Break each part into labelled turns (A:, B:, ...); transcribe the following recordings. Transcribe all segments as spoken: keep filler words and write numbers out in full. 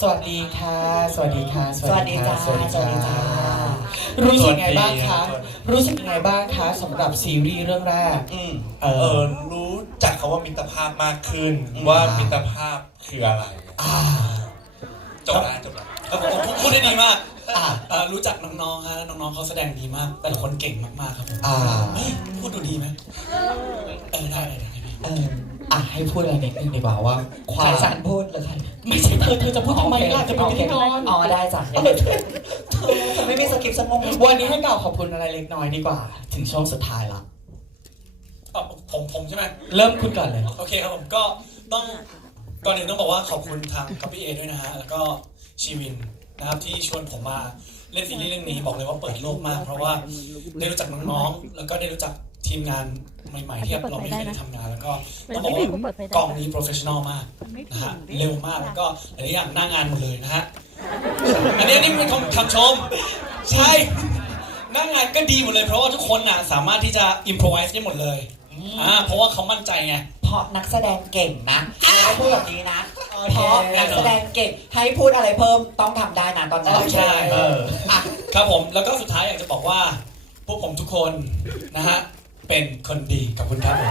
A: สวัสดีค่ะ สวัสดีค่ะ
B: สวัสดีจ้า
A: สวัสดี
B: สวัสดีจ้า
A: รู้สึกไงบ้างคะ รู้สึกไงบ้างคะสำหรับซีรีส์เรื่องแรก
C: อืม
A: เอ
C: เอ
A: อ
C: อรู้จักคำว่ามิตรภาพมากขึ้น
A: อืม
C: ว่ามิตรภาพคืออะไร
A: อ่า
C: จบแล้วจบแล้ว
D: ครับผมผมพูดได้ดีมาก
A: อ่า
D: เอ่อรู้จักน้องๆฮะน้องๆเขาแสดงดีมาก แต่ละคนเก่งมากๆครับผม
A: อ่า
D: เฮ้ยพูดดูดีไหมเออได้ได้ได้พี่
A: เอออ่ะให้พูดอะไรนิดนึงดีกว่าว่าความ
B: ใครสันพูดหรือใคร
A: ไม่ใช่เธอเธอจะพูดทำไมล่ะจะเป็นพิธีกร
B: อ๋อได้จ้ะเธอจะไม่มีสคริปต์สักงง
A: วันนี้ให้กล่าวขอบคุณอะไรเล็กน้อยดีกว่า ถึงช่วงสุดท้ายละ
D: อ๋อผมผมใช่ไหม
A: เริ่มคุณก่อนเลย
D: โอเคครับผมก็ต้องก่อนอื่นต้องบอกว่าขอบคุณทาง Copy A ด้วยนะฮะแล้วก็ชีวินนะครับที่ชวนผมมาเล่นซีรีส์เรื่องนี้บอกเลยว่าเปิดโลกมาก เพราะว่าได้รู้จักน้องๆแล้วก็ได้รู้จักทีมงานใหม่ๆที่เราไม่เคยได้ทำงานแล้วก็ต้องบอกว่ากองนี้โปรเฟชชั่นอลมากนะฮะเร็วมากแล้วก็หลายอย่างหน้างานหมดเลยนะฮะอันนี้อันนี่เป็นคำคำชมใช่หน้างานก็ดีหมดเลยเพราะว่าทุกคนน่ะสามารถที่จะอิมพรไวส์ได้หมดเลยอ่าเพราะว่าเขามั่นใจไง
B: เพราะนักแสดงเก่งนะเขาพูดแบบนี้นะ เพราะนักแสดงเก่งให้พูดอะไรเพิ่มต้องทำได้นะตอนนี้
D: ใช่
A: เออ
D: อ่ะครับผมแล้วก็สุดท้ายอยากจะบอกว่าพวกผมทุกคนนะฮะเป็นคนดีกับคุณครับผม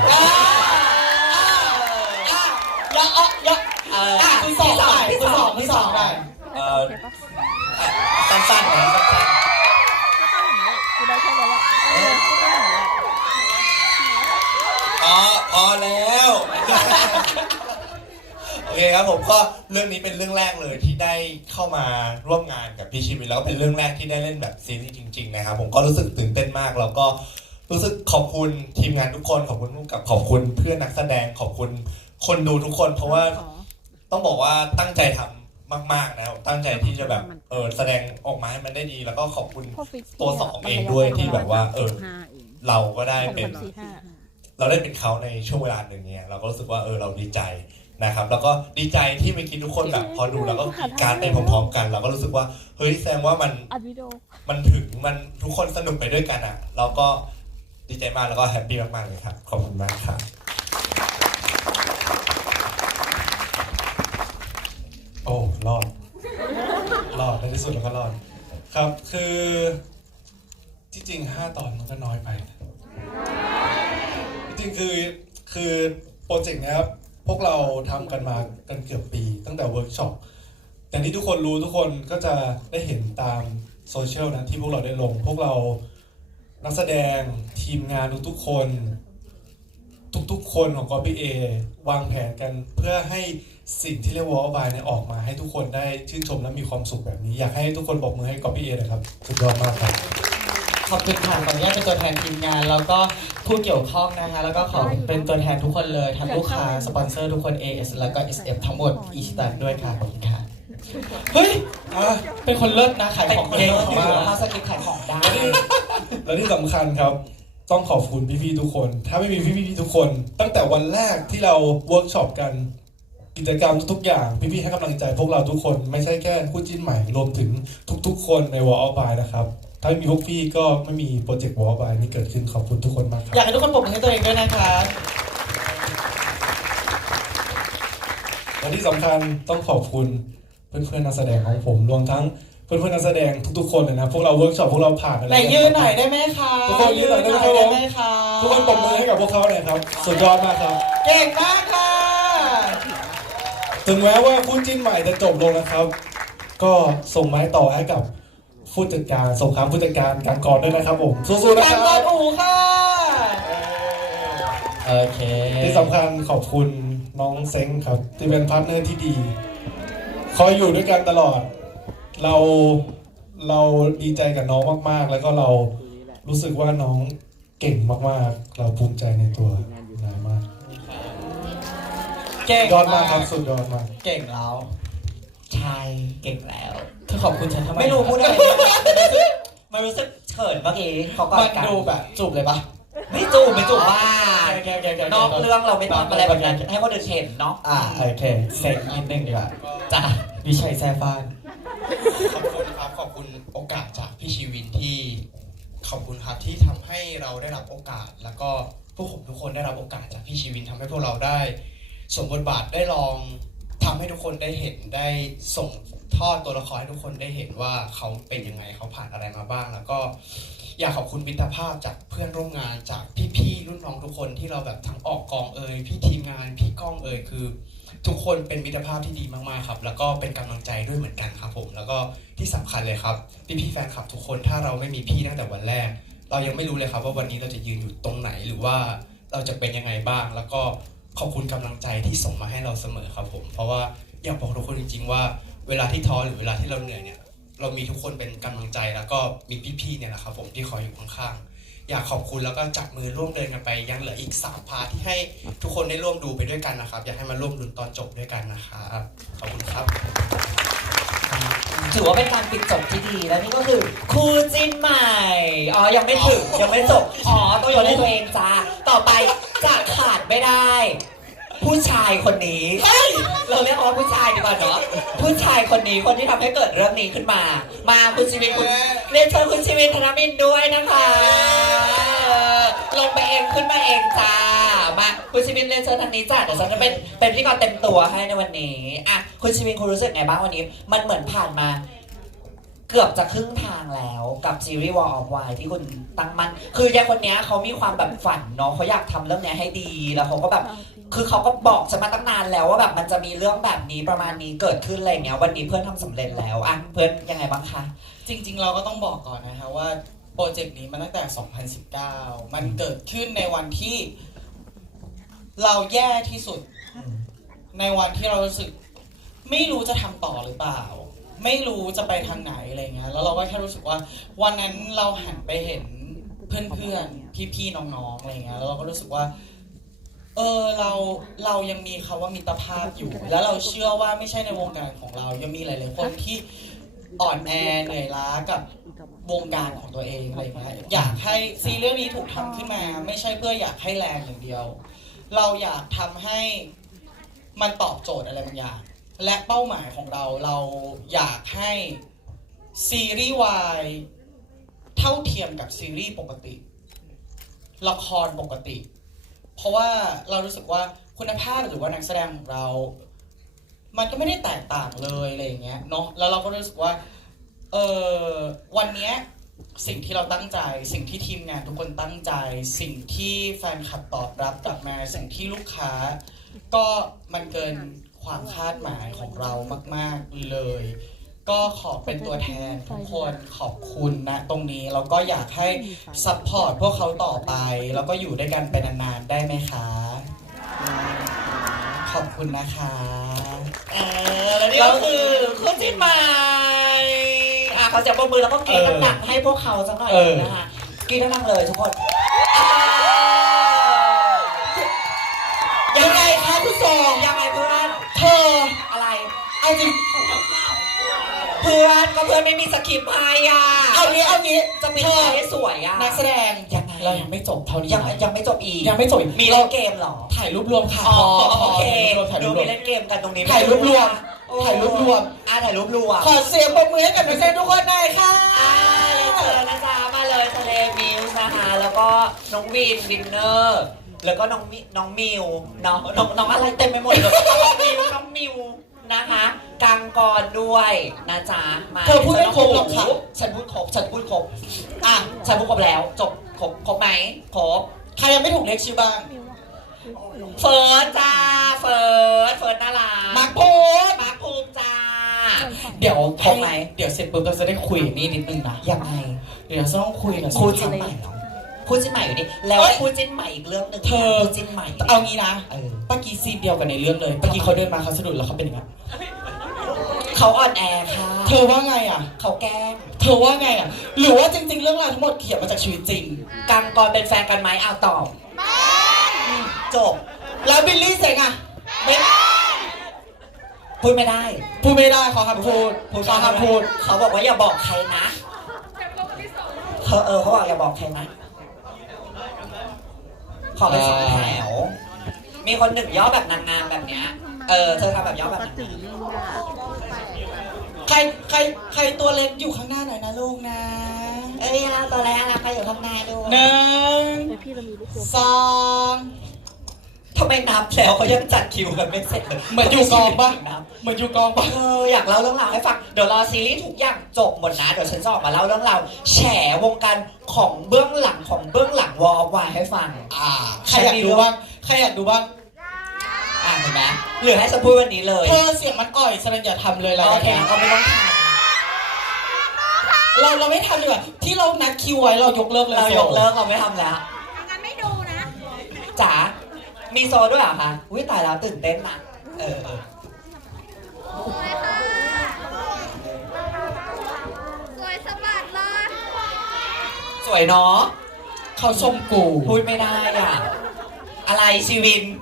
A: ยังอ่ะยัง
B: เออ
A: อ่ะคุณสองได้คุณสองคุณสองได้
C: เออสั้นๆนะสั้น
E: กูได้แค่นั้นแหละเออกูได้แค่นั้นแหละ
C: ๆพอพอแล้ว โอเคครับผมก็เรื่องนี้เป็นเรื่องแรกเลยที่ได้เข้ามาร่วมงานกับพี่ชิวินแล้วก็เป็นเรื่องแรกที่ได้เล่นแบบซีรีส์จริงๆนะครับผมก็รู้สึกตื่นเต้นมากแล้วก็รู้สึกขอบคุณทีมงานทุกคนขอบคุณผู้กำกับขอบคุณเพื่อนนักแสดงขอบคุณคนดูทุกคน เพราะว่าต้องบอกว่าตั้งใจทำมากๆนะครับตั้งใจที่จะแบบเออแสดงออกมาให้มันได้ดี แล้วก็ขอบคุณตัวสองเองด้วยที่แบบว่าเออเราก็ได้เป็น เราได้เป็นเขาในช่วงเวลาหนึ่งเนี่ยเราก็รู้สึกว่าเออเราดีใจนะครับแล้วก็ดีใจที่เมื่อกี้ทุกคนแบบพอดูแล้วก็กรีดกรารไปพร้อมๆกัน เราก็รู้สึกว่าเฮ้ยแสดงว่ามัน
E: อัดวิดีโอ
C: มันถึงมันทุกคนสนุกไปด้วยกันอ่ะเราก็ดีใจมากแล้วก็แฮปปี้มากๆเลยครับขอบคุณมากครับโอ้รอดรอดในที่สุดแล้วก็รอดครับคือที่จริงห้าตอนมันก็น้อยไปจริงๆคือคือโปรเจกต์เนี้ยพวกเราทำกันมากันเกือบปีตั้งแต่เวิร์กช็อปอย่างที่ทุกคนรู้ทุกคนก็จะได้เห็นตามโซเชียลนะที่พวกเราได้ลงพวกเรานักแสดงทีมงานทุกๆคนทุกๆคนของ Copy A วางแผนกันเพื่อให้สิ่งที่เรียกว่า Wall by เนี่ยออกมาให้ทุกคนได้ชื่นชมและมีความสุขแบบนี้อยากให้ทุกคนปรบมือให้ Copy A นะครับสุดยอดมากครับ
A: ขอบคุณค่ะขออนุญาตเป็นตัวแทนทีมงานแล้วก็ผู้เกี่ยวข้องนะคะแล้วก็ขอเป็นตัวแทนทุกคนเลยทั้งลูกค้าสปอนเซอร์ทุกคน เอ เอส แล้วก็ เอส เอฟ ทั้งหมดอีสตันด้วยค่ะขอบคุณค่ะเฮ้ยอ่ะเป็นคนเลิศนะขายของเก่ง
B: มา
A: มา
B: มาสคริปต์ขายของได้
F: และที่สำคัญครับต้องขอบคุณพี่ๆทุกคน ถ้าไม่มีพี่ๆทุกคน ตั้งแต่วันแรกที่เราเวิร์กช็อปกันกิจกรรมทุกๆอย่างพี่ๆให้กำลังใจพวกเราทุกคนไม่ใช่แค่คู่จิ้นใหม่รวมถึงทุกๆคนใน Wall of By นะครับถ้าไม่มีพวกพี่ก็ไม่มีโปรเจกต์ Wall of By นี้เกิดขึ้นขอบคุณทุกคนมากครับ
A: อยากให้ทุกคนปรบมือให้ตัวเองด้วยนะคะ
F: และที่สำคัญต้องขอบคุณเพื่อนๆนักแสดงของผมรวมทั้งเพื่อนๆนักแสดงทุกๆคนเลยนะพวกเราเวิร์กช็อปพวกเราผ่านอะไร
A: ไหนยืนหน่อยได้ไหมคะ
F: ทุกคนยืนหน่อยได้ไหมครับผม
A: ได้ไหมคะ
F: ทุกคนปรบมือให้กับพวกเขาหน่อยครับสุดยอดมากครับ
A: เก่งมากค่ะ
F: ถึงแม้ว่าคู่จิ้นใหม่จะจบลงนะครับ ก็ส่งไม้ต่อให้กับผู้จัดการสงครามผู้จัดการการกรด้วยนะครับผมสู้ๆนะ
A: กา
F: ค
A: ร
F: รับ
A: กอดอูค่ะโอเค
F: ที่สำคัญขอบคุณน้องเซ้งครับที่เป็นพาร์ทเนอร์ที่ดีคอยอยู่ด้วยกันตลอด เราเราดีใจกับน้องมากๆ แล้วก็เรารู้สึกว่าน้องเก่งมากๆ เราภูมิใจในตัวนายมาก
A: เก่ง
F: ยอดมากครับสุดยอดมาก
A: เก่งแล้ว
B: ใช่เก่งแล้ว
A: เธอขอบคุณฉันทำไม
B: ไม่รู้พูดอะไรมันรู้สึกเขินเมื่อกี้เขากอ
A: มั
B: ด
A: น
B: กัน
A: ดูแบบจูบเลยปะ
B: ไม่จูบไม่จูบบ้า
A: โอเคโอเคโอเคน
B: อกเรื่องเราไม่ต้องอะไรแบบนั้นให้คนอื่นเห็นเนาะ
A: อ่าโอเคเซ็งนิดนึงดีกว่าจ้ะวิชัยแซ่ฟ้าน
G: ขอบคุณครับขอบคุณโอกาสจากพี่ชีวินที่ขอบคุณครับที่ทำให้เราได้รับโอกาส แล้วก็พวกผมทุกคนได้รับโอกาสจากพี่ชีวินทำให้พวกเราได้สมบทบาทได้ลองทำให้ทุกคนได้เห็นได้ส่งทอดตัวละครให้ทุกคนได้เห็นว่าเขาเป็นยังไงเขาผ่านอะไรมาบ้าง แล้วก็อยากขอบคุณมิตรภาพจากเพื่อนร่วมงานจากพี่ๆรุ่นน้องทุกคนที่เราแบบทั้งออกกองเอ่ยพี่ทีมงานพี่ก้องเอ่ยคือทุกคนเป็นมิตรภาพที่ดีมากๆครับแล้วก็เป็นกำลังใจด้วยเหมือนกันครับผมแล้วก็ที่สำคัญเลยครับพี่ๆแฟนคลับทุกคนถ้าเราไม่มีพี่ตั้งแต่วันแรกเรายังไม่รู้เลยครับว่าวันนี้เราจะยืนอยู่ตรงไหนหรือว่าเราจะเป็นยังไงบ้างแล้วก็ขอบคุณกำลังใจที่ส่งมาให้เราเสมอครับผมเพราะว่าอยากบอกทุกคนจริงๆว่าเวลาที่ท้อหรือเวลาที่เราเหนื่อยเนี่ยเรามีทุกคนเป็นกำลังใจแล้วก็มีพี่ๆเนี่ยแหละครับผมที่คอยอยู่ข้างๆอยากขอบคุณแล้วก็จับมือร่วมเดินกันไปยังเหลืออีกสามพาร์ทที่ให้ทุกคนได้ร่วมดูไปด้วยกันนะครับอยากให้มาร่วมลุ้นตอนจบด้วยกันนะครับขอบคุณครับ
B: ถือว่าเป็นการปิดจบที่ดีและนี่ก็คือคู่จิ้นใหม่อ๋อยังไม่ถึงยังไม่จบอ๋อต้องยกให้ตัวเองจ้าต่อไปจะขาดไม่ได้ ผู้ชายคนนี้เราเรียกว่าผู้ชายดีกว่าเนาะผู้ชายคนนี้คนที่ทำให้เกิดเรื่องนี้ขึ้นมา มาคุณชีวินคุณเรียนเชิญคุณชีวินธนมินทร์ด้วยนะคะลงไปเองขึ้นมาเองจ้ามาคุณชีวินเรียนเชิญทางนี้จ้าเดี๋ยวฉันจะเป็นเป็นพิธีกรเต็มตัวให้ในวันนี้อ่ะคุณชีวินคุณรู้สึกไงบ้างวันนี้มันเหมือนผ่านมาเกือบจะครึ่งทางแล้วกับซีรีส์ War of Wine ที่คุณตั้งมั่นคือยายคนนี้เขามีความแบบฝันเนาะเขาอยากทำเรื่องนี้ให้ดีแล้วเขาก็แบบคือเขาก็บอกฉันมาตั้งนานแล้วว่าแบบมันจะมีเรื่องแบบนี้ประมาณนี้เกิดขึ้นอะไรเงี้ยวันนี้เพื่อนทำสำเร็จแล้วอ่ะเพื่อนยังไงบ้างคะ
A: จริงๆเราก็ต้องบอกก่อนนะคะว่าโปรเจกต์นี้มันตั้งแต่ สองพันสิบเก้า มันเกิดขึ้นในวันที่เราแย่ที่สุดในวันที่เรารู้สึกไม่รู้จะทำต่อหรือเปล่าไม่รู้จะไปทางไหนอะไรเงี้ยแล้วเราก็แค่รู้สึกว่าวันนั้นเราหันไปเห็นเพื่อนๆพี่ๆน้องๆอะไรเงี้ยแล้วเราก็รู้สึกว่าเออเราเรายังมีคำว่ามิตรภาพอยู่แล้วเราเชื่อว่าไม่ใช่ในวงการของเรายังมีหลายๆคนที่อ่อนแอเหนื่อยล้ากับวงการของตัวเองอะไรเงี้ยอยากให้ซีรีส์นี้ถูกทำขึ้นมาไม่ใช่เพื่ออยากให้แรงอย่างเดียวเราอยากทำให้มันตอบโจทย์อะไรบางอย่างและเป้าหมายของเราเราอยากให้ซีรีส์วายเท่าเทียมกับซีรีส์ปกติละครปกติเพราะว่าเรารู้สึกว่าคุณภาพหรือว่านักแสดงของเรามันก็ไม่ได้แตกต่างเลยอะไรอย่างเงี้ยเนาะแล้วเราก็รู้สึกว่าเออวันเนี้ยสิ่งที่เราตั้งใจสิ่งที่ทีมงานทุกคนตั้งใจสิ่งที่แฟนคลับตอบรับกลับมาสิ่งที่ลูกค้าก็มันเกินความคาดหมายของเรามากๆเลยก็ขอเป็นตัวแทนทุกคนขอบคุณนะตรงนี้แล้วก็อยากให้ซัพพอร์ตพวกเขาต่อไปแล้วก็อยู่ด้วยกันไปนานๆได้ไหมคะขอบคุณนะคะเออแล้วนี่ก็คือคู่จิ้นใหม่อ่ะเขาจะปรบมือแล้วก็เกย์หนักให้พวกเขาสักหน่อยนะคะกินดังๆเลยทุกคนยังไงคะคุณโซยังไงเพื่อนเธออะไรเอาจริงเพื่อนก็เพื่อนไม่มีสคริปต์ให้อ่ะเอางี้เอางี้จะมีให้สวยอ่ะนักแสดงยังไงเรายังไม่จบเท่านี้ยังยังไม่จบอีกยังไม่จบมีเล่นเกมหรอถ่ายรูปรวมค่ะอ๋อโอเคดูมีเล่นเกมกันตรงนี้ถ่ายรูปรวมถ่ายรูปรวมอ่ะถ่ายรูปรวมขอเสียงปรบมือให้กับนักแสดงทุกคนหน่อยค่ะอ่าเชิญนะจ๊ะมาเลยทะเลมิวส์นะคะแล้วก็น้องวินวินเนอร์แล้วก็น้องมิน้องมิวน้องน้องน้องอะไรเต็มไปหมดเลยน้องมิวน้องมิวนะคะกังกรด้วยนะจ๊ะมาเธอพูดไม่ครบหรอกค่ะฉันพูดครบฉันพูดครบอ่ะฉันพูดครบแล้วจบครบครบไหมครบใครยังไม่ถูกเรียกชื่อบ้างเฟิร์สจ้าเฟิร์สเฟิร์สน่ารักมาร์คภูมิมาร์คภูมิจ้าเดี๋ยวครบไหมเดี๋ยวเสร็จปุ๊บเราจะได้คุยนี่นิดนึงนะยังไงเดี๋ยวเราต้องคุยกับคู่จิ้นใหม่คู่จิ้นใหม่อยู่ดิแล้วคู่จิ้นใหม่อีกเรื่องหนึ่งเธอคู่จิ้นใหม่เอางี้นะป้ากี้ซีนเดียวกันในเรื่องเลยป้ากี้เขาเดินมาเขาสะดุดแล้วเขาเป็นยังไงเขาอ่อนแอค่ะเธอว่าไงอ่ะเขาแกล้งเธอว่าไงอ่ะหรือว่าจริงๆเรื่องราวทั้งหมดเขียนมาจากชีวิตจริงกังกรเป็นแฟนกันไหมเอาตอบจบแล้วบิลลี่เสงอ่ะไม่พูดไม่ได้พูดไม่ได้เขาห้ามพูดเขาห้ามพูดเขาบอกว่าอย่าบอกใครนะเขาเออเขาบอกอย่าบอกใครนะขอเป็นสองแถวมีคนหนึ่งย่อแบบนางงามแบบเนี้ยเออเธอทำแบบย่อแบบนางงามใครใครใครตัวเล็กอยู่ข้างหน้าหน่อยนะลูกนะเอ้ยเราตัวเล็กนะใครอยู่ข้างหน้าดูหนึ่งสองท
B: ทำไมนับแล้วเขายังจัดคิวกันไม่เสร็จเลย
A: เหมือนอยู่กองปะ
B: นับ
A: เหมือนอยู่กองปะ
B: เอออยากเล่าเรื่องราวให้ฟังเดี๋ยวรอซีรีส์ทุกอย่างจบหมดนะเดี๋ยวฉันจะออกมาเล่าเรื่องราวแฉวงการของเบื้องหลังของเบื้องหลังวอลวายให้ฟัง
A: อ่าใครอยากดูบ้างใครอยากดูบ้าง
B: อ่ะเห็นไหมหรือให้ฉันพูดวันนี้เลย
A: เธอเสียงมันอ่อยแสดงอย่าทำเลยเรา
B: โอเคก็ไม่ต้องท
A: เราเราไม่ทำดีกว่าที่เรานัดคิวไว้เรายกเลิก
B: ำ
A: เลย
B: เรายกเลิกเราไม่ทำแล้ว
E: งั้นไม่ดูนะ
B: จ๋ามีโซด้วยเหรอคะอุ้ยตายแล้วตื่นเต้นนะเออเออ
E: สวยสะบัดเลย
B: สวยเนาะ
A: เขาชมกู
B: พูดไม่ได้อ่ะอะไรชีวิน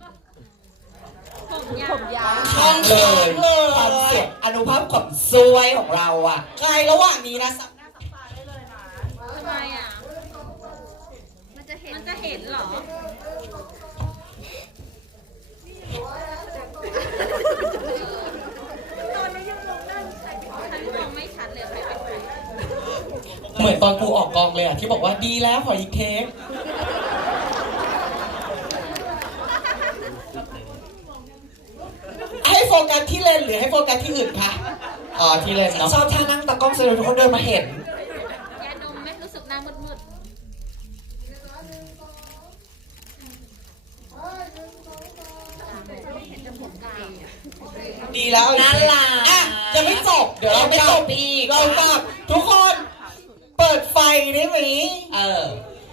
E: ผมยาว
B: ข้างเลยความสวยอนุภาพความสวยของเราอ่ะ
A: ใครระหว่างนี้นะ
E: ทำไมอ่ะ มันจะเห็น มันจะเห็นเหรอ ตอนนี้ยังมองได้ใครเป็นใครมองไม่ชัดเลยใครเป็นใคร
A: เหมือนตอนกูออกกองเลยอ่ะที่บอกว่าดีแล้วขออีกเทคให้โฟกัสที่เลนหรือให้โฟกัสที่อื่นคะอ๋อที่เลนเนาะ
B: ชอบท่านั่งตะกล้องเสร็จทุกคนเดินมาเห็น
E: ยานมไม่รู้สึกหน้ามืด
A: ดีแล้ว
B: นั่นล่ะ
A: อ่ะยังไม่จบเดี๋ยวเรา
B: ไม่
A: ก
B: จ
A: ลั
B: บบ อีก
A: เรากลับทุกคน เปิดไฟได้ไหม
B: เออ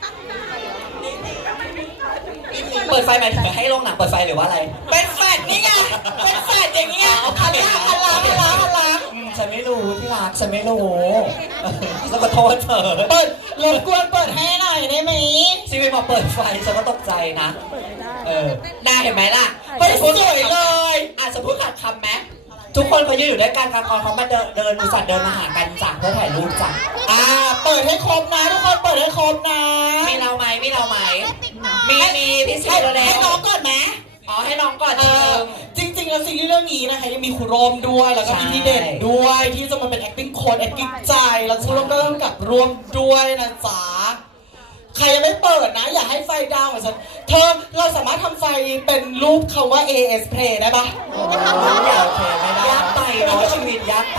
B: เปิดไฟหมายถึงให้โรงหนังเปิดไฟหรือว่าอะไร
A: เป็นแฟดนี่ไงเป็นแฟดอย่างเงี้ยหันหน้าหันหลังหันหลังหันหลัง
B: อืมฉันไม่รู้ที่รักฉันไม่รู้แล้วก็โทษเธอ
A: เปิดรบกวนเปิดให้หน่อยได้ไหม
B: ชีวิตมาเปิดไฟฉันก็ตกใจนะ เออได้เห็นไหมล่ะ
A: เฮ้ยสวยเลย
B: อาจจะพูดขาดคำไหมทุกคนเขายืนอยู่ด้วยกันกลางกองเขามาเดินเดินอุตส่าห์เดินมาหากันจ้ะเพื่อถ่ายรูปจ้ะ
A: อ่าเปิดให้ครบนะทุกคนเปิดให้ครบนะ
B: มีเราไหมมีเราไหมมีมีพี่สิ
A: ให้
B: วแล้ว
A: ให้น้องก่อนไหม
B: อ๋อให้น้องก่อน
A: เอ
B: ที
A: อ
B: นึง
A: จริงๆแล้วซีรีส์เรื่องนี้นะคะยังมีครูร่มด้วยแล้วก็มี
B: ใช่
A: พี่เด่นด้วยที่จะมาเป็น acting coach acting ใจแล้วครูร่มก็ต้องกับร่วมด้วยนะจ๊ะใครยังไม่เปิดนะอย่าให้ไฟดาวน์เหมือนฉันเธอเราสามารถทำไฟเป็นรูปคำว่า เอ เอส Play ได้ปะ
B: โอเคไม่ได้ยากไปเนาะชีวิตยากไป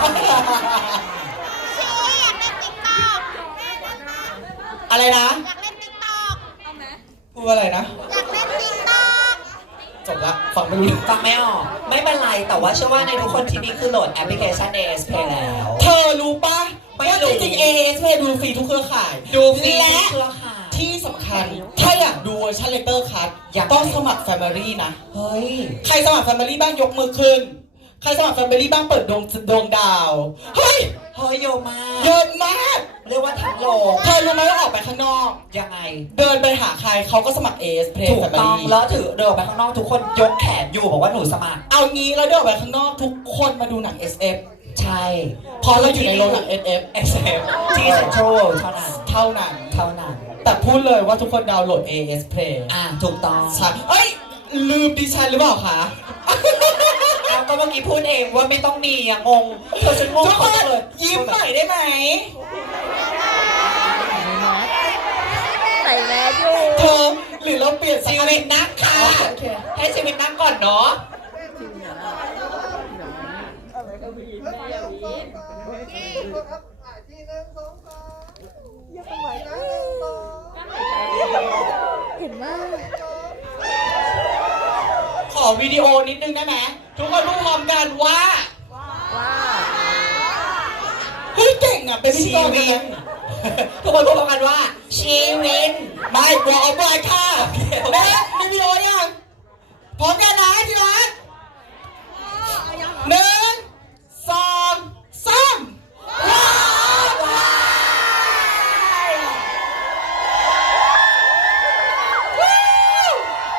A: อะไรนะ
E: อยากเล่นติ๊กต็อกเอาไหม
A: พูดว่าอะไรนะ
E: อยากเล่นติ๊กต็อก
A: จบละฟังไม่รู้เรื่อง
B: ฟังไม่ออกไม่เป็นไรแต่ว่าเชื่อว่าในทุกคนที่นี่คือโหลดแอปพลิเคชัน เอ เอส Play แล้ว
A: เธอรู้ปะ
B: ไม่
A: ว่า
B: รู้
A: จริงๆ เอ เอส Play ดูฟรีทุกเครือข่าย
B: ดูฟรี
A: และ
B: เครือข่าย
A: ที่สำคัญ ถ้าอยากดูเวอร์ชันเลเตอร์คัท
B: อยาก
A: ต้องสมัคร Family นะ
B: เฮ้ย
A: ใครสมัคร Family บ้างยกมือขึ้น ใครสมัคร Family บ้างเปิดดวงดวงดาว เฮ้ย
B: เฮ้ยโยมาก
A: เยอะมาก
B: เรียกว่าทั้งโลก
A: เธอรู้ไหมว่าออกไปข้างนอก
B: ยังไง
A: เดินไปหาใครเขาก็สมัคร เอ เอส Play
B: ถูกต้อง
A: Family
B: แล้วถือเดินออกไปข้างนอกทุกคนยกแขนอยู่บอกว่าหนูสมัคร
A: เอางี้เราเดินออกไปข้างนอกทุกคนมาดูหนัง เอส เอฟ
B: ใช่
A: เพราะเราอยู่ในโรงหนัง เอส เอฟ
B: เอสเอฟที่เซ็นทรัลเท่านั้น
A: เท่านั้น
B: เท่านั้น
A: แต่พูดเลยว่าทุกคนดาวน์โหลด เอ เอส Play
B: อ่ะถูกต้อง
A: ใช่เอ้ย ลืมดิฉันหรือเปล่าคะ
B: แล้วก็เมื่อกี้พูดเองว่าไม่ต้องมีอ่ะงงเธอฉันงง
A: ทุกคน
B: เลย
A: ยิ้มหน่อยได้ไหม
E: ใส่แมสอยู่
A: เธอหรือเราเปลี่ยนสั
B: ชี
A: ก
B: วิตนั่งค่ะ
A: โอเค
B: ให้ชีวิตนั่งก่อนเนาะ
E: เห็นมาก
A: ขอวิดีโอนิดนึงได้ไหมทุกคนพูดพร้อมกันว่า
E: ว้า
A: เฮ้ยเก่งอ่ะ เป็นพิธี
B: ชี
A: กร
B: วิ
A: เล
B: ต
A: ย
B: ทุกคนพูดพร้อมกันว่า ชีวิต
A: ไม่วอลบอยค่ะแม่มีวิดีโอยังพร้อมกันนะที่รักหนึ่งสองสามว้าวว้าว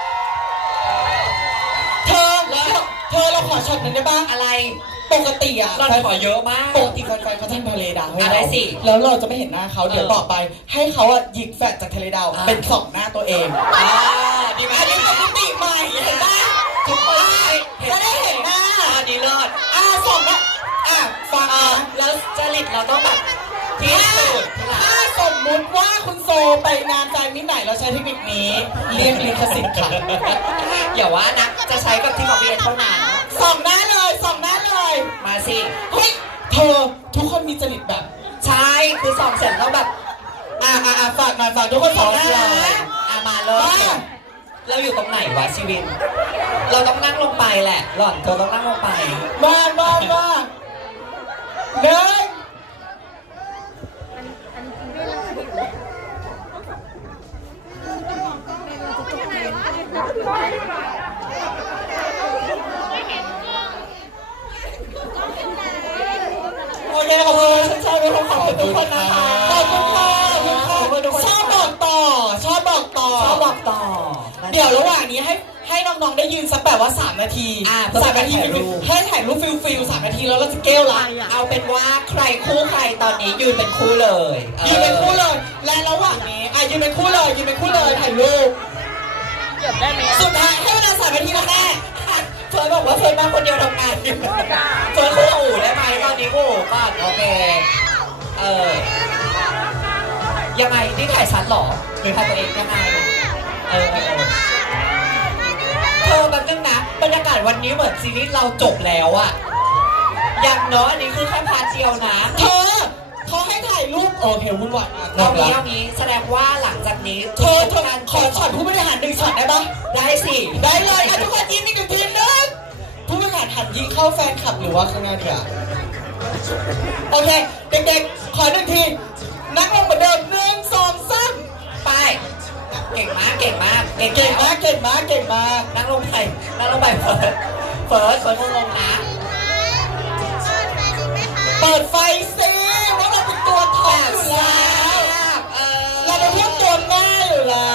A: เธอเธอเราขอช็อตหนึ่งได้ปะ
B: อะไร
A: ปกติอ่ะ
B: เราขอเยอะมาก
A: ปกติแฟนๆเขาทำทะเลดาวให้
B: อะไร
A: เรา
B: สิ
A: แล้วเราจะไม่เห็นหน้าเขาเดี๋ยว
B: เออ
A: ต่อไป ให้เขาอ่ะหยิกแฟดจากทะเลดาว
B: อ่า
A: เป็นสองหน้าตัวเอง
B: อ่าดีไหม
A: อันนี้เป็นมิติใหม่เห็นปะ
B: ทุกคน
A: จะได้เห็นหน้า
B: อันนี้เลิศ
A: อ่าสองหน้าอ่ะฟัง
B: อ่า
A: นะ
B: แล้วจริตเราต้องแบบที่สุดที่รั
A: ถ้าก สมมมติว่าคุณโซไปงานแฟนมิตรไหนเราใช้เทคนิคนี้เรียกลิขสิทธิ์ค่ะ
B: อย่าว่านะจะใช้กับที่ของพี่เอ็นเท่านั้น
A: ส่องหน้าเลยส่องหน้าเลย
B: มาสิ
A: เฮ้ยเธอทุกคนมีจริตแบบ
B: ใช่คือสองเสร็จแล้วแบบ
A: อ่าอ่าอ่าฝากหน่อยฝากทุกคนส่องหน้า
B: เล
A: นะ
B: ยอ่ะมาเลย
A: มา
B: เราอยู่ตรงไหนวะชีวิน เราต้องนั่งลงไปแหละหล่อนเธอต้องนั่งลงไป
A: มามามาหนึ่ง โอเคขอบคุณฉันชอบทุกคนขอบคุณทุกคนนะคะขอบคุณค่ะขอบคุณค่ะชอบบอกต่อ ชอบบอกต่อ
B: ชอบบอกต่อ
A: เดี๋ยวระหว่างนี้ให้ให้น้องๆได้ยืนสักแบบว่าสามนาที
B: อ่า
A: สามนาที
B: ถ่ายรูป
A: ให้ถ่ายรูปฟิลฟิลสามนาทีแล้วเราจะเกลละ
B: เอาเป็นว่าใครคู่ใครตอนนี้ยืนเป็นคู่เลย
A: ยืนเป็นคู่เลย และระหว่างนี้อ่ะยืนเป็นคู่เลยยืนเป็นคู่เลยถ่ายรูป
E: เกือบได้ไหม
A: สุดท้ายให้เวลาสามนาทีนะแม่
B: เฟิร์นบอกว่าเฟิร์นมาคนเดียวทำงานอยู่เฟิร์นคู่อู่ได้ไหมตอนนี้คู่อู่ก่อนโอเคเออยังไงนี่ถ่ายชัดเหรอหรือถ่ายตัวเองยังไงเออเออเออเธอแป๊บนึงนะบรรยากาศวันนี้เหมือนซีรีส์เราจบแล้วอะอย่างน้อยอันนี้คือแค่พาร์ทเดียวนะ
A: เธอเขาให้ถ่ายรูปโอเควุ่นวาย
B: เอางี้เอางี้แสดงว่าหลังจากนี้
A: เธอเธอ
B: การ
A: ขอช็อตผู้บริหารหนึ่งช็อตได้ปะ
B: ได้สิ
A: ได้เลยอ่ะทุกคนยิ้มอีกหนึ่งทีนึงผู้บริหารหันยิงเข้าแฟนคลับหรือว่าข้างหน้าดีอ่ะโอเคเด็กๆขอหนึ่งทีนั่งลงเหมือนเดิมหนึ่งสองสาม
B: ไปเก่งมากเก่งมากเก่ง
A: เก่ง
B: แล้ว
A: มากเก่งมากเก่งมาก
B: นั่งลงไปนั่งลงไปเฟิร์สเฟิร์สเฟิร์สลงนะ
A: เปิดไฟสิว่าเราเป็นตัวท็อปอยู่แล้ว
B: เออ
A: เราเป็นพวกตัวง่ายอยู่แล้ว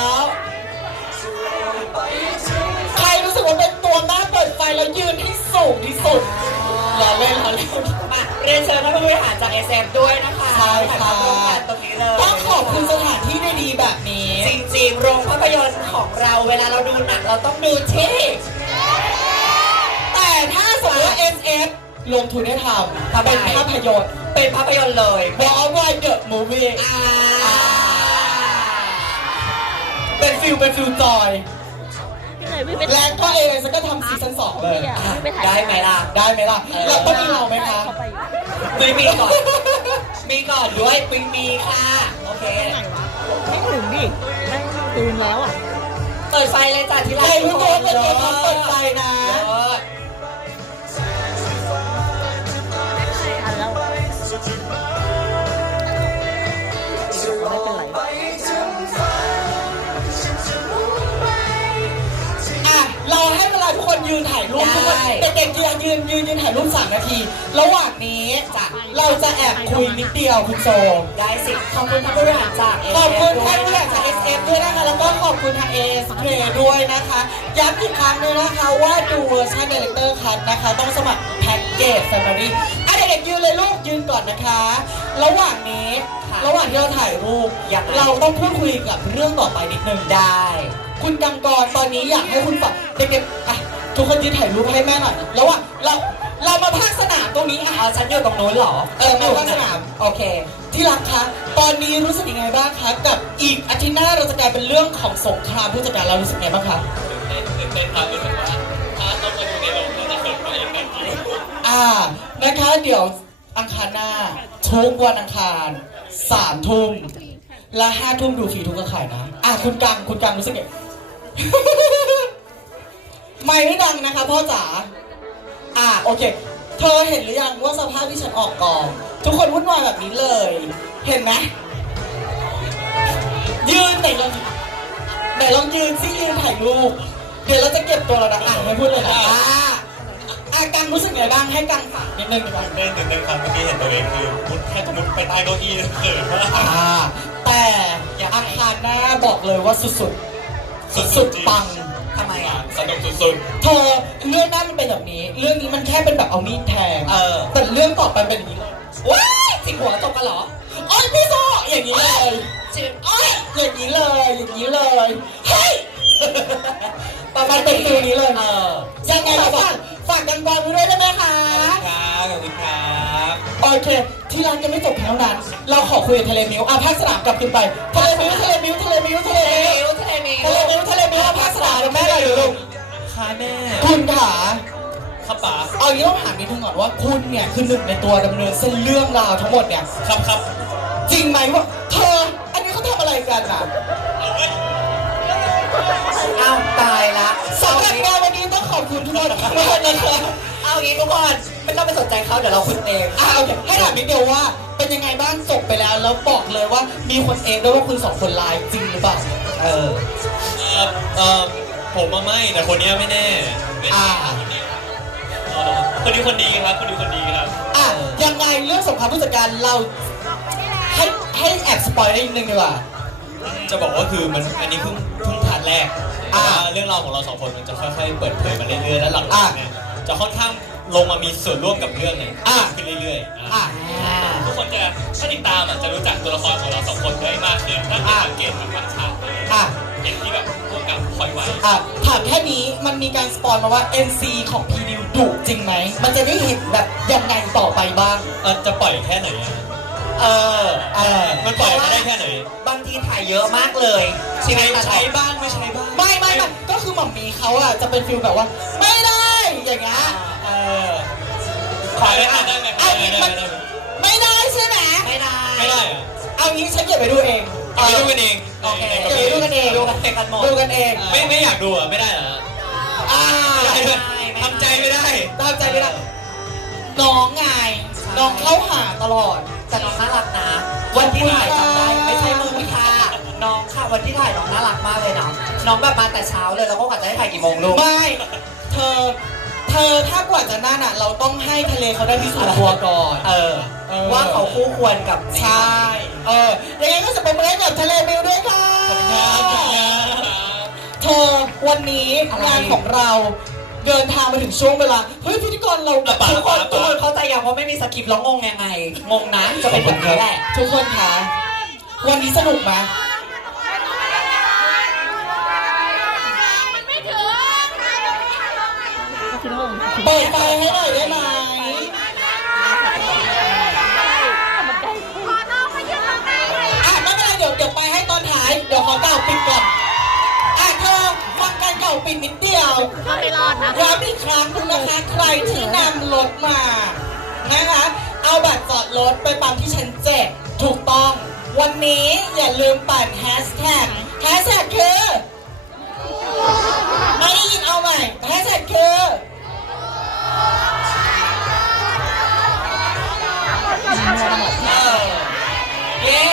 A: ใครรู้สึกว่าเป็นตัวหน้าเปิดไฟแล้วยืนที่สูงที่สุดอย่าเล่นอย่าเล่น
B: มาเรียนเชิญท่านผู้บริหารจาก เอส เอฟ ด้วยนะคะ
A: ใช่ค่ะ
B: ถ่ายภาพร่วมกันตรงนี้เลย
A: ต้องขอบคุณสถานที่ดีๆแบบนี้
B: จริงๆโรงภาพยนตร์ของเราเวลาเราดูหนังเราต้องดูที่
A: แต่ถ้าสมมติว่า เอส เอฟ ลงทุนให้ทำทำเป็นภาพยนตร์
B: เป็นภาพยนตร์เลย
A: บอวายเดอะมูฟวี่
B: อ่า
A: เป็นฟิลเป็นฟิลจอย
E: พี่เลยพี่ไป
A: แล้วก็เอเลยก็ทำซีซั่นสองเลย
E: อ่ะพี่ไปถ่าย
B: ได้ไหมล่ะ
A: ได้ไหมล่ะเราต้องมีเราไหมคะ
E: เข้าไปอยู่
B: มีมีก่อน มีก่อนด้วยมีมีค่ะ โอเค
E: ไม่ถึงดิไม่ตื่นแล้วอ่ะ
B: เปิดไฟเลยจ้ะที่รัก
A: ใครรู้ตัวว่าเป็นตัวท็อปเปิดไฟนะ
B: เลิศ
E: ทันแล้วไม่เป็นไร
A: อ่ะเราให้เวลาทุกคนยืนถ่ายรูปทุกคนเด็กๆยืนยืนยืนยืนถ่ายรูปสามนาที ระหว่างนี้จ้ะเราจะแอบคุยนิดเดียวคุณโซ
B: ได้สิขอบคุณท่านผู้บริหารจาก
A: ขอบคุณท่านผู้ใหญ่จาก เอส เอฟ ด้วยนะคะ แล้วก็ขอบคุณทาง เอ เอส Play ด้วยนะคะ ย้ำอีกครั้งหนึงนะคะว่าดูเวอร์ชัน Director Cut นะคะ ต้องสมัครแพ็กเกจ Family อ่ะเด็กๆยืนเลยลูกยืนก่อนนะคะ ระหว่างนี้ ระหว่างที่เราถ่ายรูป เราต้องพูดคุยกับเรื่องต่อไปนิดนึง
B: ได้
A: คุณกังกรตอนนี้อยากให้คุณฝากเด็กๆอ่ะทุกคนยืนถ่ายรูปให้แม่หน่อยแล้วว่าเราเรามาภาคสนามตรงนี้อ่ะ
B: เอาฉันอยู่ตรงนู้นเหรอ
A: เออมาภาคสนาม
B: โอเค
A: ที่รักคะ ตอนนี้รู้สึกยังไงบ้างคะ กับอีกอาทิตย์หน้าเราจะกลายเป็นเรื่องของสงครามผู้จัดการเรารู้สึกไงบ้างคะ
D: ตื่นเต้นครับรู้สึกว่าถ้าต้องมาดูในโรงเราจะเกิดอะไรกันขึ้น
A: อ่า นะคะ เดี๋ยวอังคารหน้า ทุกวันอังคารสามทุ่มและห้าทุ่มดูฟรีทุกกระข่ายนะ อ่ะคุณกังคุณกังรู้สึกไง ไม่ไม่ดังนะคะพ่อจ๋า อ่าโอเค เธอเห็นหรือยังว่าสภาพที่ฉันออกกอง ทุกคนวุ่นวายแบบนี้เลย เห็นไหมยืนไหนลองไหนลองยืนซิยืนถ่ายรูปเดี๋ยวเราจะเก็บตัวเรานะอ่านไม่พูดเลยนะอ่าอ่ะกังรู้สึกไงบ้างให้กังฝากนิดนึงดีกว่า
C: ตื่นเต้นตื่นเต้นครับเมื่อกี้เห็นตัวเองคือมุดแค่จะมุดไปใต้เก้าอี้เขินมาก
A: อ่าแต่อย่าอังคารหน้าบอกเลยว่าสุดๆสุดๆปัง
B: ทำไมอ่ะ
C: สนุกสุด
A: เธอเรื่องหน้ามันเป็นแบบนี้ เรื่องนี้มันแค่เป็นแบบเอามีดแทง
B: เออ
A: แต่เรื่องต่อไปเป็นอย่างนี้เลย
B: ว้ายจิกหัวตกกันเหรอ
A: โอ้ยพี่โซอย่างนี้เลย
B: จิก
A: โอ้ยอย่างนี้เลยอย่างนี้เลยเฮ้ยประมาณเป็นฟิลนี้เลย
B: เออ
A: ยังไงเราฝากฝากกันก่อนไปด้วยได้ไหมคะ
B: ครับขอบคุณครับ
A: โอเค ที่ร้านยังไม่จบเท่านั้น เราขอคุยกับทะเลมิวอ่ะภาคสนามกลับขึ้นไปทะเลมิวทะเลมิวทะเลมิวทะเลมิว
B: ทะเลมิว
A: ทะเลมิวทะเลมิวอ่ะภาคสนามแม่เราอยู่ลูก
B: ค่ะแม่
A: คุณขา
B: ครับป๋า
A: เอางี้ต้องถามนิดนึงก่อนว่าคุณเนี่ยคือหนึ่งในตัวดำเนินเส้นเรื่องราวทั้งหมดเนี่ย
B: ครับครับ
A: จริงไหมว่าเธออันนี้เขาทำอะไรกันอ่ะ
B: อ้าวตายละ
A: สำหรับงานวันนี้ต้องขอบคุณทุกคนมากนะครับ
B: เอางี้ทุกคนไม่ต้องไปสนใจเขาเดี๋ยวเราคุยเอง
A: อ่ะโอเคให้ถามนิดเดียวว่าเป็นยังไงบ้างจบไปแล้วแล้วบอกเลยว่ามีคนเองด้วยว่าคุณสองคนไลน์จริงหรือเปล่า
B: เออ
H: เออเออผมมาไม่แต่คนเนี้ยไม่แน่
A: อ่า
H: เออคนนี้คนดีครับคนนี้คนดีครับ
A: อ่ะยังไงเรื่องสงครามผู้จัดการเราให้ให้แอบสปอยได้นิดนึงดีกว่า
H: จะบอกว่าคือมันอันนี้เพิ่งเพิ่งพาร์ทแรก
A: อ่า
H: แต่ว่าเรื่องราวของเราสองคนมันจะค่อยๆเปิดเผยมาเรื่อยๆแล้วหลัง
A: อ่า
H: ๆเนี่ยจะค่อนข้างลงมามีส่วนร่วมกับเรื่องเนี่ย
A: อ่า
H: ขึ้นเรื่อยๆอ่ะ
A: อ่ะ
H: ทุกคนจะถ้าติดตามอ่ะจะรู้จักตัวละครของเราสองคนได้มากขึ้นถ้าเกิดสังเกตจากบางฉากเลย
A: อ่ะ
H: เห็นที่แบบพวกกับคอยไว้
A: อ่ะถามแค่นี้มันมีการสปอยมาว่า เอ็น ซี ของพีดิวดุจริงไหมมันจะได้เห็นแบบยังไงต่อไปบ้าง
H: เออจะปล่อยแค่ไหนอ่ะ
B: เออ
A: เออ
H: มันปล่อยมาได้แค่ไหน
B: บางทีถ่ายเยอะมากเลยใช่ไหม
H: ใช้บ้างไม่ใช้บ้าง
A: ไม่ไม่ไม่ก็คือหม่อมมีเขาอ่ะจะเป็นฟิลแบบว่า ไม่ได้อย่างเงี้ยเออ
H: ขอได้ได้ไหม
A: เอางี้
H: ได้
A: มัน
H: ได้ได้
A: ไม่ได้ใช่ไหม
B: ไม่ได้
H: ไม่ได้อ่ะ
A: เอางี้ฉันเก็บไปดูเอง
H: ไปดูกันเอง
B: โอเค
A: เก็บไปดูกันเอง
B: ดูกันเองกันหมด
A: ดูกันเอง
H: ไม่ไม่อยากดูอ่ะไม่ได้เหรอ
A: อ่า
H: ไม่ได้ทำใจไม่ได้
A: ตามใจไม่ได้น้องไงน้องเข้าหาตลอด
B: แต่น้องน่ารักนะ วันที่ถ่ายจำได้ไม่ใช่มึงค่ะน้องค่ะวันที่ถ่ายน้องน่ารักมากเลยนะน้องแบบมาแต่เช้าเลยแล้วก็กะจะได้ถ่ายกี่โมงลูก
A: ไม่ เธอ เธอถ้ากว่าจะนั่นอ่ะ เราต้องให้ทะเลเขาได้พิสูจน์ตัวก่อน
B: เออ
A: เออ
B: ว่าเขาคู่ควรกับ
A: ใช่ เออ ยังไงก็สปรบมือให้กับทะเลมิวด้วยค่ะ เธอวันนี้งานของเราเดินทางมาถึงช่วงเวลา เฮ้ยพิธีกรเราแบบ
B: ทุกคน
A: ทุ
B: ทุ
A: ก
B: ก
A: ค
B: คน นเข้าใจยังว่าไม่มีสคริปต์แล้วงงยังไง งงนะจะเป็นแบบนี้แหละ
A: ทุกคนคะวันนี้สนุกไหม
E: มันไม่ถึง
A: เปิดไฟให้หน่อยได้ไหม
E: ขอน้องมายืนตรงนี้
A: อ่ะไม่เป็นไรเดี๋ยวเดี๋ยวไปให้ตอนท้าย เดี๋ยวขอเก่าปิดก่อน อ่ะเธอฟังการเก่าปิดนิดเดียว
E: ก็ไม่รอดนะ
A: ย้ำอีกครั้งคุณนะคะใครที่นำรถมานะคะ เอาบัตรจอดรถไปปั๊มที่ชั้นเจ็ดถูกต้อง วันนี้อย่าลืมปั่นแฮชแท็กแฮชแท็กคือไม่ได้ยินเอาใหม่แฮชแท็กคือเย้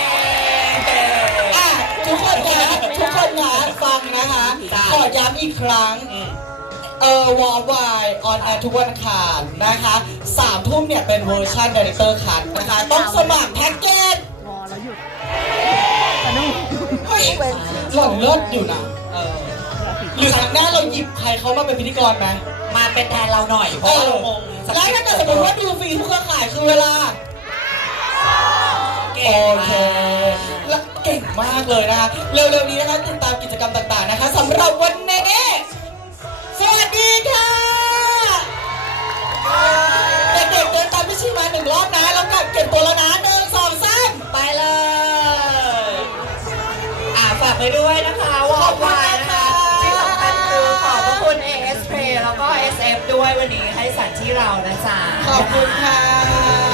A: อ่ะทุกคนคะทุกคนคะฟังนะคะ ขอย้ำอีกครั้ง เออวอลวายออนแอร์ทุกวันอังคารนะคะสามทุ่มเนี่ยเป็นเวอร์ชัน Director Cut นะคะ ต้องสมัครแพ็กเกจเฮ้ยหล่อนเลิศอยู่นะ
B: เออ
A: หรือครั้งหน้าเราหยิบใครเขามาเป็นพิธีกรไหม
B: มาเป็นแทนเราหน่อยเพ
A: เอ
B: ราะว่า
A: อ
B: เรางง
A: แล้วถ้าเกิดสมมติว่าดูฟรีทุกเครือข่ายคือเวลา
B: เก่
A: โอง
B: มา
A: เค
B: ก
A: และเก่งมากเลยนะคะ เร็วๆนี้นะคะติดตามกิจกรรมต่างๆนะคะสำหรับวันนี้สวัสดีค่ะ เด็กๆเดินตามพี่ชิมาหนึ่งรอบนะ แล้วกลับเก็บตัวแล้วนะหนึ่งสองสาม
B: ไปเลย อ่าฝากไปด้วยนะคะวอลวายนะคะที่สำคัญคือขอบพระคุณ เอ เอส Play แล้วก็ เอส เอฟ ด้วยวันนี้ให้สัตว์ที่เรานะจ๊ะ
A: ขอบคุณค่ะ